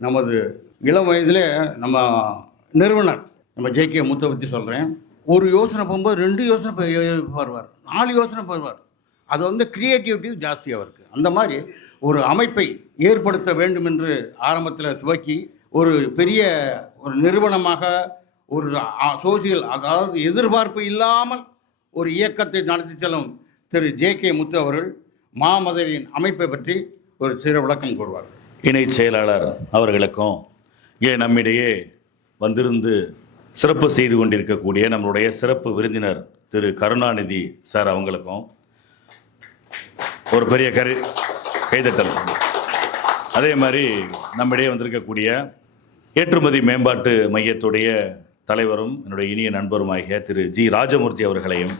நமது இளம் வயதிலே நம்ம நிறுவனர் நம்ம ஜே கே முத்தை பற்றி சொல்கிறேன் ஒரு யோசனை போகும்போது ரெண்டு யோசனை வருவார். நாலு யோசனை வருவார் அது வந்து கிரியேட்டிவிட்டி ஜாஸ்தி அவருக்கு அந்த மாதிரி ஒரு அமைப்பை ஏற்படுத்த வேண்டும் என்று ஆரம்பத்தில் துவக்கி ஒரு பெரிய ஒரு நிறுவனமாக ஒரு சோசியல் அதாவது எதிர்பார்ப்பு இல்லாமல் ஒரு இயக்கத்தை நடத்தி செல்லும் திரு ஜே கே முத்து அவர்கள் மாமதரின் அமைப்பை பற்றி ஒரு சிறு விளக்கம் கூறுவார். இணை செயலாளர் அவர்களுக்கும் ஏ நம்மிடையே வந்திருந்து சிறப்பு செய்து கொண்டிருக்கக்கூடிய நம்மளுடைய சிறப்பு விருந்தினர் திரு கருணாநிதி சார் அவங்களுக்கும் ஒரு பெரிய கரு கைதட்டல். அதே மாதிரி நம்மிடையே வந்திருக்கக்கூடிய ஏற்றுமதி மேம்பாட்டு மையத்துடைய தலைவரும் என்னுடைய இனிய நண்பருமாகிய திரு ஜி. ராஜமூர்த்தி அவர்களையும்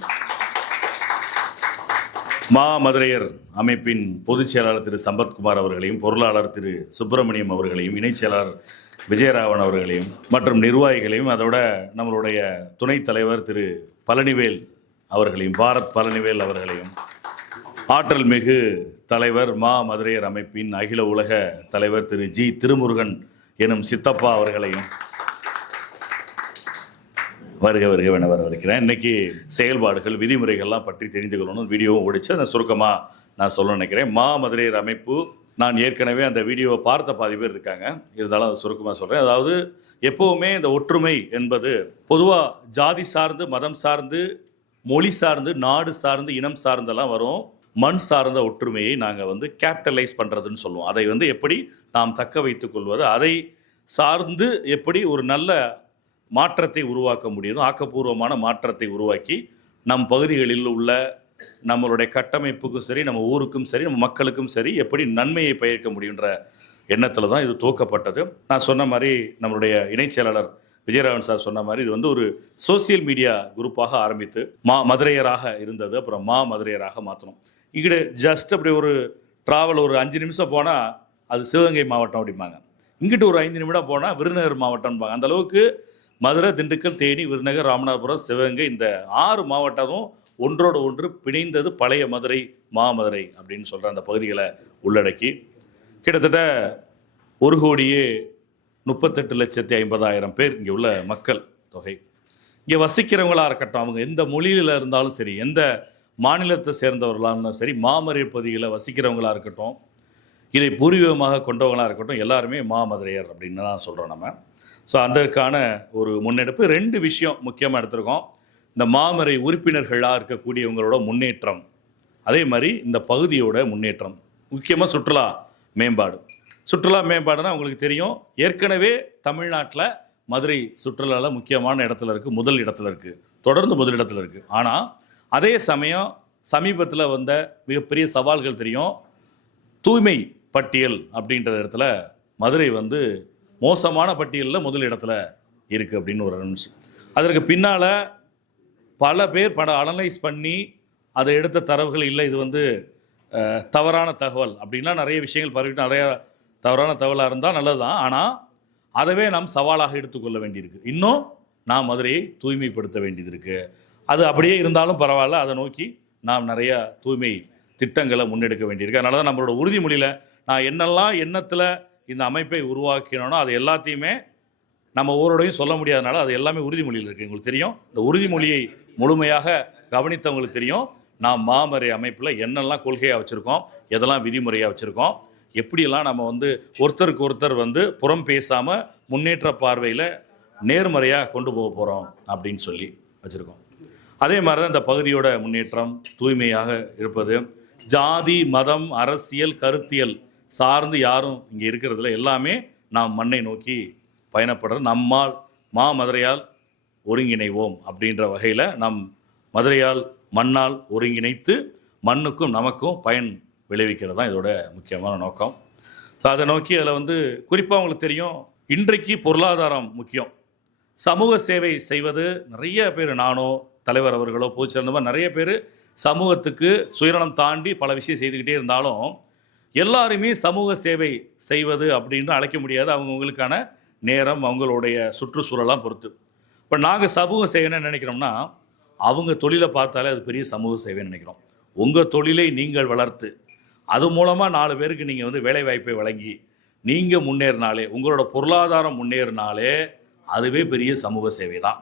மா மதுரையர் அமைப்பின் பொதுச் செயலாளர் திரு சம்பத்குமார் அவர்களையும் பொருளாளர் திரு சுப்பிரமணியம் அவர்களையும் இணைச் செயலாளர் விஜயராவன் அவர்களையும் மற்றும் நிர்வாகிகளையும் அதோட நம்மளுடைய துணைத் தலைவர் திரு பழனிவேல் அவர்களையும் பாரத் பழனிவேல் அவர்களையும் ஆற்றல் மிகு தலைவர் மா மதுரையர் அமைப்பின் அகில உலக தலைவர் திரு ஜி. திருமுருகன் எனும் சித்தப்பா அவர்களையும் வருக வருக என வருகிறேன் இன்னைக்கு செயல்பாடுகள் விதிமுறைகள்லாம் பற்றி தெரிந்து கொள்ளணும் வீடியோவும் ஓடிச்சு அதை சுருக்கமாக நான் சொல்ல நினைக்கிறேன். மா மதுரையர் அமைப்பு நான் ஏற்கனவே அந்த வீடியோவை பார்த்த பாதி பேர் இருக்காங்க. இருந்தாலும் அதை சுருக்கமாக சொல்கிறேன் அதாவது எப்போவுமே இந்த ஒற்றுமை என்பது பொதுவாக ஜாதி சார்ந்து மதம் சார்ந்து மொழி சார்ந்து நாடு சார்ந்து இனம் சார்ந்தெல்லாம் வரும். மண் சார்ந்த ஒற்றுமையை நாங்கள் வந்து கேபிட்டலைஸ் பண்ணுறதுன்னு சொல்லுவோம். அதை வந்து எப்படி நாம் தக்க வைத்துக் கொள்வது அதை சார்ந்து எப்படி ஒரு நல்ல மாற்றத்தை உருவாக்க முடியுதோ ஆக்கப்பூர்வமான மாற்றத்தை உருவாக்கி நம் பகுதிகளில் உள்ள நம்மளுடைய கட்டமைப்புக்கும் சரி நம்ம ஊருக்கும் சரி நம்ம மக்களுக்கும் சரி எப்படி நன்மையை பயிர்க்க முடியுன்ற எண்ணத்தில் தான் இது துவக்கப்பட்டது. நான் சொன்ன மாதிரி நம்மளுடைய இணைச் செயலாளர் விஜயராவன் சார் சொன்ன மாதிரி இது வந்து ஒரு சோசியல் மீடியா குரூப்பாக ஆரம்பித்து மா மதுரையராக இருந்தது. அப்புறம் மா மதுரையராக மாற்றணும் இங்கிட்ட ஜஸ்ட் அப்படி ஒரு ட்ராவல் ஒரு அஞ்சு நிமிஷம் போனால் அது சிவகங்கை மாவட்டம் அப்படிம்பாங்க. இங்கிட்டு ஒரு ஐந்து நிமிடம் போனால் விருதுநகர் மாவட்டம்பாங்க. அந்த அளவுக்கு மதுரை திண்டுக்கல் தேனி விருநகர் ராமநாதபுரம் சிவகங்கை இந்த ஆறு மாவட்டமும் ஒன்றோடு ஒன்று பிணைந்தது பழைய மதுரை மாமதுரை அப்படின்னு சொல்கிற அந்த பகுதிகளை உள்ளடக்கி கிட்டத்தட்ட ஒரு கோடியே முப்பத்தெட்டு லட்சத்தி ஐம்பதாயிரம் பேர் இங்கே உள்ள மக்கள் தொகை. இங்கே வசிக்கிறவங்களாக இருக்கட்டும் அவங்க எந்த மொழியில் இருந்தாலும் சரி எந்த மாநிலத்தை சேர்ந்தவர்களாக இருந்தாலும் சரி மாமரை பகுதியில் வசிக்கிறவங்களாக இருக்கட்டும் இதை பூர்வீகமாக கொண்டவங்களாக இருக்கட்டும் எல்லாருமே மாமதுரையர் அப்படின்னு தான் சொல்கிறோம் நம்ம. ஸோ அதற்கான ஒரு முன்னெடுப்பு. ரெண்டு விஷயம் முக்கியமாக எடுத்திருக்கோம். இந்த மாமறை உறுப்பினர்களாக இருக்கக்கூடியவங்களோட முன்னேற்றம். அதே மாதிரி இந்த பகுதியோட முன்னேற்றம். முக்கியமாக சுற்றுலா மேம்பாடு. சுற்றுலா மேம்பாடுனா உங்களுக்கு தெரியும். ஏற்கனவே தமிழ்நாட்டில் மதுரை சுற்றுலாவில் முக்கியமான இடத்துல இருக்குது முதல் இடத்துல இருக்குது தொடர்ந்து முதல் இடத்துல இருக்குது ஆனால் அதே சமயம் சமீபத்தில் வந்த மிகப்பெரிய சவால்கள் தெரியும். தூய்மை பட்டியல் அப்படின்ற இடத்துல மதுரை வந்து மோசமான பட்டியலில் முதல் இடத்துல இருக்குது அப்படின்னு ஒரு அனௌன்ஸ் அதற்கு பின்னால் பல பேர் பட அனலைஸ் பண்ணி அதை எடுத்த தரவுகள் இல்லை. இது வந்து தவறான தகவல் அப்படின்லாம் நிறைய விஷயங்கள் பரவிட்டு நிறையா தவறான தகவலாக இருந்தால் நல்லது தான் ஆனால் அதவே நாம் சவாலாக எடுத்துக்கொள்ள வேண்டியிருக்கு. இன்னும் நாம் மதுரையை தூய்மைப்படுத்த வேண்டியது இருக்குது அது அப்படியே இருந்தாலும் பரவாயில்ல. அதை நோக்கி நாம் நிறையா தூய்மை திட்டங்களை முன்னெடுக்க வேண்டியிருக்கு. அதனால தான் நம்மளோட உறுதிமொழியில் நான் என்னெல்லாம் எண்ணத்தில் இந்த அமைப்பை உருவாக்கினோன்னா அது எல்லாத்தையுமே நம்ம ஊரோடையும் சொல்ல முடியாதனால அது எல்லாமே உறுதிமொழியில் இருக்குது எங்களுக்கு தெரியும். இந்த உறுதிமொழியை முழுமையாக கவனித்தவங்களுக்கு தெரியும். நாம் மாமறை அமைப்பில் என்னெல்லாம் கொள்கையாக வச்சுருக்கோம் எதெல்லாம் விதிமுறையாக வச்சுருக்கோம் எப்படியெல்லாம் நம்ம வந்து ஒருத்தருக்கு ஒருத்தர் வந்து புறம் பேசாமல் முன்னேற்ற பார்வையில் நேர்மறையாக கொண்டு போக போகிறோம் அப்படின்னு சொல்லி வச்சுருக்கோம். அதே மாதிரி தான் இந்த பகுதியோட முன்னேற்றம் தூய்மையாக இருப்பது. ஜாதி மதம் அரசியல் கருத்தியல் சார்ந்து யாரும் இங்கே இருக்கிறதுல எல்லாமே நாம் மண்ணை நோக்கி பயணப்படுற நம்மால் மா மதுரையால் ஒருங்கிணைவோம் அப்படின்ற வகையில் நம் மதுரையால் மண்ணால் ஒருங்கிணைத்து மண்ணுக்கும் நமக்கும் பயன் விளைவிக்கிறது தான் இதோட முக்கியமான நோக்கம். ஸோ அதை நோக்கி அதில் வந்து குறிப்பாக உங்களுக்கு தெரியும் இன்றைக்கு பொருளாதாரம் முக்கியம். சமூக சேவை செய்வது நிறைய பேர் நானோ தலைவர் அவர்களோ பொதுச் இந்த மாதிரி நிறைய பேர் சமூகத்துக்கு சுயநலம் தாண்டி பல விஷயம் செய்துக்கிட்டே இருந்தாலும் எல்லாருமே சமூக சேவை செய்வது அப்படின்னு அழைக்க முடியாது. அவங்கவுங்களுக்கான நேரம் அவங்களுடைய சுற்றுச்சூழலாம் பொறுத்து. இப்போ நாங்கள் சமூக சேவைன்னு நினைக்கிறோம்னா அவங்க தொழிலை பார்த்தாலே அது பெரிய சமூக சேவைன்னு நினைக்கிறோம். உங்கள் தொழிலை நீங்கள் வளர்த்து அது மூலமாக நாலு பேருக்கு நீங்கள் வந்து வேலை வாய்ப்பை வழங்கி நீங்கள் முன்னேறினாலே உங்களோட பொருளாதாரம் முன்னேறினாலே அதுவே பெரிய சமூக சேவை தான்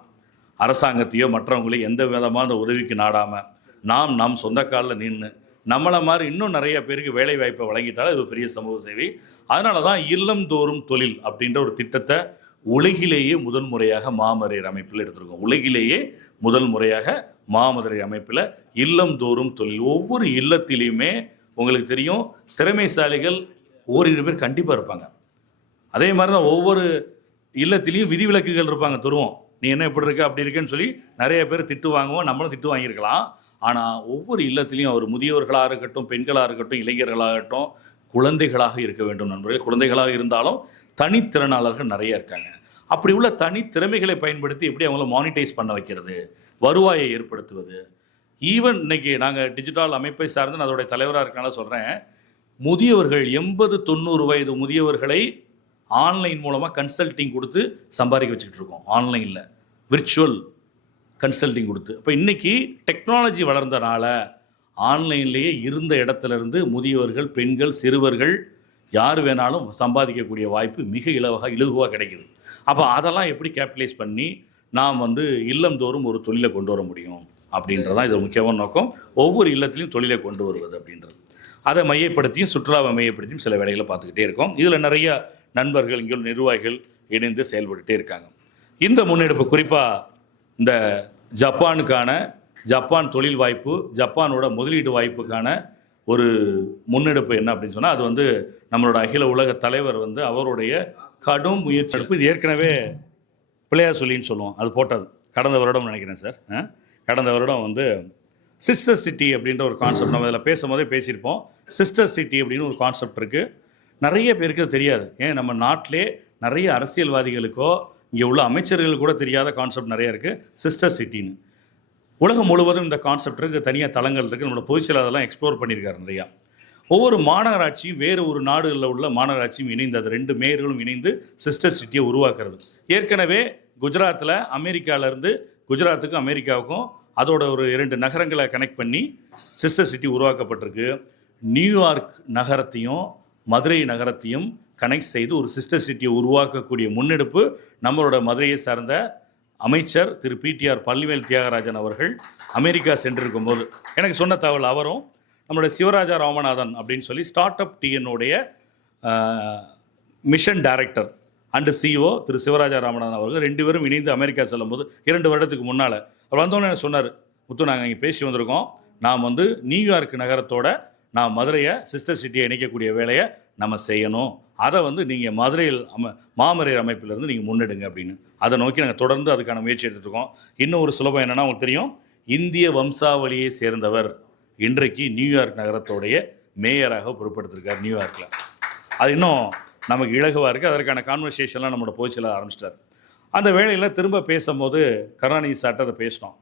அரசாங்கத்தையோ மற்றவங்களையும் எந்த விதமான உதவிக்கு நாடாமல் நாம் நம் சொந்த காலில் நின்று நம்மளை மாதிரி இன்னும் நிறைய பேருக்கு வேலை வாய்ப்பை வழங்கிட்டாலும் இது ஒரு பெரிய சமூக சேவை. அதனால தான் இல்லந்தோறும் தொழில் அப்படின்ற ஒரு திட்டத்தை உலகிலேயே முதல் முறையாக மாமரையர் அமைப்பில் எடுத்திருக்கோம். உலகிலேயே முதல் முறையாக மாமதுரை அமைப்பில் இல்லந்தோறும் தொழில். ஒவ்வொரு இல்லத்திலையுமே உங்களுக்கு தெரியும் திறமைசாலிகள் ஓரிரு பேர் கண்டிப்பாக இருப்பாங்க. அதே மாதிரி தான் ஒவ்வொரு இல்லத்திலையும் விதிவிலக்குகள் இருப்பாங்க தருவோம் நீ என்ன இப்படி இருக்க அப்படி இருக்கேன்னு சொல்லி நிறைய பேர் திட்டு வாங்குவோம் நம்மளும் திட்டு வாங்கியிருக்கலாம். ஆனால் ஒவ்வொரு இல்லத்திலையும் அவர் முதியவர்களாக இருக்கட்டும் பெண்களாக இருக்கட்டும் இளைஞர்களாகட்டும் குழந்தைகளாக இருக்க வேண்டும் நண்பர்கள். குழந்தைகளாக இருந்தாலும் தனித்திறனாளர்கள் நிறைய இருக்காங்க. அப்படி உள்ள தனித்திறமைகளை பயன்படுத்தி எப்படி அவங்கள மானிட்டைஸ் பண்ண வைக்கிறது வருவாயை ஏற்படுத்துவது? ஈவன் இன்னைக்கு நாங்கள் டிஜிட்டல் அமைப்பை சார்ந்து நான் அதோடைய தலைவராக இருக்கனால சொல்கிறேன் முதியவர்கள் எண்பது தொண்ணூறு வயது முதியவர்களை ஆன்லைன் மூலமாக கன்சல்டிங் கொடுத்து சம்பாதிக்க வச்சுக்கிட்டு இருக்கோம். ஆன்லைனில். விர்ச்சுவல் கன்சல்டிங் கொடுத்து. இப்போ இன்றைக்கி டெக்னாலஜி வளர்ந்தனால ஆன்லைன்லேயே இருந்த இடத்துலேருந்து முதியவர்கள் பெண்கள் சிறுவர்கள் யார் வேணாலும் சம்பாதிக்கக்கூடிய வாய்ப்பு மிக இலவாக இலகுவாக கிடைக்குது. அப்போ அதெல்லாம் எப்படி கேபிட்டலைஸ் பண்ணி நாம் வந்து இல்லந்தோறும் ஒரு தொழிலை கொண்டு வர முடியும் அப்படின்றதான் இது முக்கியமான நோக்கம். ஒவ்வொரு இல்லத்திலையும் தொழிலை கொண்டு வருவது அப்படின்றது. அதை மையப்படுத்தியும் சுற்றுலாவை மையப்படுத்தியும் சில வேலைகளை பார்த்துக்கிட்டே இருக்கோம். இதில் நிறைய நண்பர்கள் இங்கே நிர்வாகிகள் இணைந்து செயல்பட்டுட்டே இருக்காங்க. இந்த முன்னெடுப்பு குறிப்பாக இந்த ஜப்பானுக்கான ஜப்பான் தொழில் வாய்ப்பு ஜப்பானோட முதலீடு வாய்ப்புக்கான ஒரு முன்னெடுப்பு என்ன அப்படின்னு சொன்னால் அது வந்து நம்மளோட அகில உலக தலைவர் வந்து அவருடைய கடும் முயற்சி. எடுப்பு. இது ஏற்கனவே பிள்ளையார் சொல்லின்னு சொல்லுவோம். அது போட்டது. கடந்த வருடம் நினைக்கிறேன் சார். ஆ? கடந்த வருடம் வந்து சிஸ்டர் சிட்டி அப்படின்ற ஒரு கான்செப்ட் நம்ம இதில் பேசும்போதே பேசியிருப்போம். சிஸ்டர் சிட்டி அப்படின்னு ஒரு கான்செப்ட் இருக்குது நிறைய பேருக்கு அது தெரியாது. ஏன் நம்ம நாட்டிலே நிறைய அரசியல்வாதிகளுக்கோ இங்கே உள்ள அமைச்சர்களுக்கு கூட தெரியாத கான்செப்ட் நிறைய இருக்குது சிஸ்டர் சிட்டின்னு உலகம் முழுவதும் இந்த கான்செப்ட் இருக்குது தனியாக தளங்கள் இருக்குது நம்மளோட பொதுச் அதெல்லாம் எக்ஸ்ப்ளோர் பண்ணியிருக்காரு நிறையா. ஒவ்வொரு மாநகராட்சியும் வேறு ஒரு நாடுகளில் உள்ள மாநகராட்சியும் இணைந்து அது ரெண்டு மேயர்களும் இணைந்து சிஸ்டர் சிட்டியை உருவாக்குறது. ஏற்கனவே குஜராத்தில் அமெரிக்காவிலேருந்து குஜராத்துக்கும் அமெரிக்காவுக்கும் அதோட ஒரு இரண்டு நகரங்களை கனெக்ட் பண்ணி சிஸ்டர் சிட்டி உருவாக்கப்பட்டிருக்கு. நியூயார்க் நகரத்தையும் மதுரை நகரத்தையும் கனெக்ட் செய்து ஒரு சிஸ்டர் சிட்டியை உருவாக்கக்கூடிய முன்னெடுப்பு நம்மளோட மதுரையை சார்ந்த அமைச்சர் திரு பிடிஆர் பள்ளிவேல் தியாகராஜன் அவர்கள் அமெரிக்கா சென்றிருக்கும் போது. எனக்கு சொன்ன தகவல் அவரும் நம்மளுடைய சிவராஜா ராமநாதன் அப்படின்னு சொல்லி ஸ்டார்ட் அப் டிஎன்னுடைய மிஷன் டைரக்டர் அண்டு சிஓ திரு சிவராஜா ராமநாதன் அவர்கள் ரெண்டு பேரும் இணைந்து அமெரிக்கா செல்லும்போது இரண்டு வருடத்துக்கு முன்னால் அவர் வந்தோடனே சொன்னார் முத்து நாங்கள் இங்கே பேசி வந்திருக்கோம். நாம் வந்து நியூயார்க் நகரத்தோட நான் மதுரையை சிஸ்டர் சிட்டியை இணைக்கக்கூடிய வேலையை நம்ம செய்யணும். அதை வந்து நீங்கள் மதுரையில் அம மாமரையர் அமைப்பிலிருந்து நீங்கள் முன்னெடுங்க அப்படின்னு. அதை நோக்கி நாங்கள் தொடர்ந்து அதுக்கான முயற்சி எடுத்துகிட்ருக்கோம் இன்னும் ஒரு சுலபம் என்னென்னா உங்களுக்கு தெரியும். இந்திய வம்சாவளியை சேர்ந்தவர் இன்றைக்கு நியூயார்க் நகரத்தோடைய மேயராக பொறுப்படுத்திருக்கார் நியூயார்க்கில் அது இன்னும் நமக்கு இலகுவாக இருக்குது அதற்கான கான்வர்சேஷன்லாம் நம்மளோட போச்சில் ஆரம்பிச்சிட்டார். அந்த வேலையில் திரும்ப பேசும்போது கருணாநிதி சார்கிட்ட அதை பேசினோம்.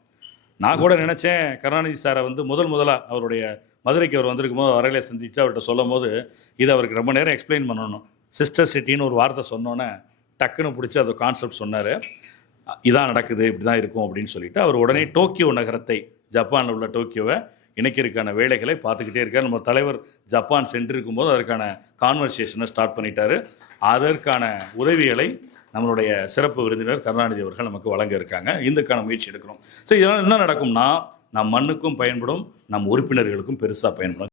நான் கூட நினச்சேன் கருணாநிதி சாரை வந்து முதல் முதலாக அவருடைய மதுரைக்கு அவர் வந்திருக்கும் போது வரையில சந்தித்து அவர்கிட்ட சொல்லும் போது இது அவருக்கு ரொம்ப நேரம் எக்ஸ்பிளைன் பண்ணணும். சிஸ்டர் சிட்டின்னு ஒரு வார்த்தை சொன்னோன்னே டக்குன்னு பிடிச்சி அது கான்செப்ட் சொன்னார். இதான் நடக்குது இப்படி தான் இருக்கும் அப்படின்னு சொல்லிட்டு அவர் உடனே டோக்கியோ நகரத்தை ஜப்பானில் உள்ள டோக்கியோவை இணைக்கிறதுக்கான வேலைகளை பார்த்துக்கிட்டே இருக்கார். நம்ம தலைவர் ஜப்பான் சென்றிருக்கும் போது அதற்கான கான்வர்சேஷனை ஸ்டார்ட் பண்ணிட்டாரு. அதற்கான உதவிகளை நம்மளுடைய சிறப்பு விருந்தினர் கருணாநிதி அவர்கள் நமக்கு வழங்க இருக்காங்க. இதுக்கான முயற்சி எடுக்கிறோம். ஸோ இதனால் என்ன நடக்கும்னா நம் மண்ணுக்கும் பயன்படும் நம் உறுப்பினர்களுக்கும் பெருசாக பயன்படும்.